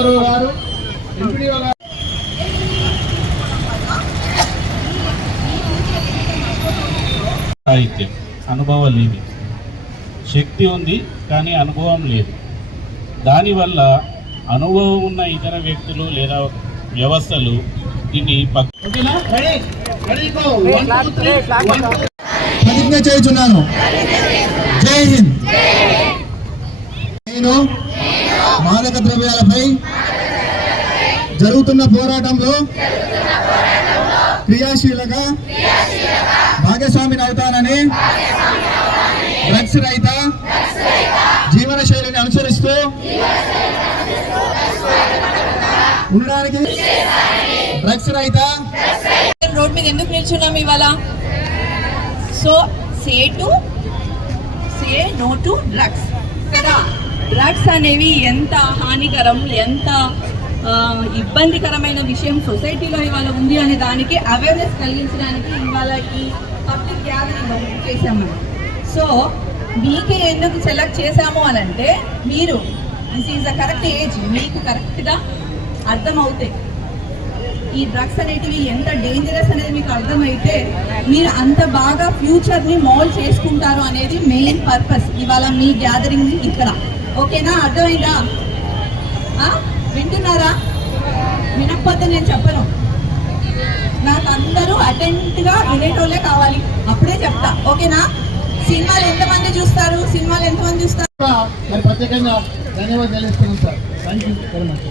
MRO గారు, MPDO గారు. సాహిత్యం అనుభవం లేదు, శక్తి ఉంది కానీ అనుభవం లేదు. దానివల్ల అనుభవం ఉన్న ఇతర వ్యక్తులు లేదా వ్యవస్థలు దీన్ని ప్రతిజ్ఞ చేయుచున్నాను. జై హింద్. నేను మాదక ద్రవ్యాలపై జరుగుతున్న పోరాటంలో క్రియాశీలగా భాగస్వామిని అవుతానని డ్రగ్స్ రహిత జీవన శైలిని అనుసరిస్తూ ఉండడానికి డ్రగ్స్ రహిత రోడ్ మీద ఎందుకు నిల్చున్నాం ఇవాళ? So say no to drugs కదా. డ్రగ్స్ అనేవి ఎంత హానికరం, ఎంత ఇబ్బందికరమైన విషయం సొసైటీలో ఇవాళ ఉంది అనే దానికి అవేర్నెస్ కలిగించడానికి ఇవాళ ఈ పబ్లిక్ గ్యాదరింగ్ చేసాము. సో మీకే ఎందుకు సెలెక్ట్ చేశాము అని అంటే, మీరు this is the correct age, మీకు కరెక్ట్గా అర్థమవుతాయి ఈ డ్రగ్స్ అనేటివి ఎంత డేంజరస్ అనేది మీకు అర్థమైతే మీరు అంత బాగా ఫ్యూచర్ని మోల్డ్ చేసుకుంటారు అనేది మెయిన్ పర్పస్ ఇవాళ మీ గ్యాదరింగ్ ఇక్కడ. ఓకేనా? అర్థమైందా? వింటున్నారా? వినకపోతే నేను చెప్పను. నాకు అందరూ అటెంట్గా వినేటోళ్ళే కావాలి, అప్పుడే చెప్తా. ఓకేనా? సినిమాలు ఎంతమంది చూస్తారు? మరి ప్రత్యేకంగా ధన్యవాదాలు తెలుస్తున్నాం sir. Thank you very much.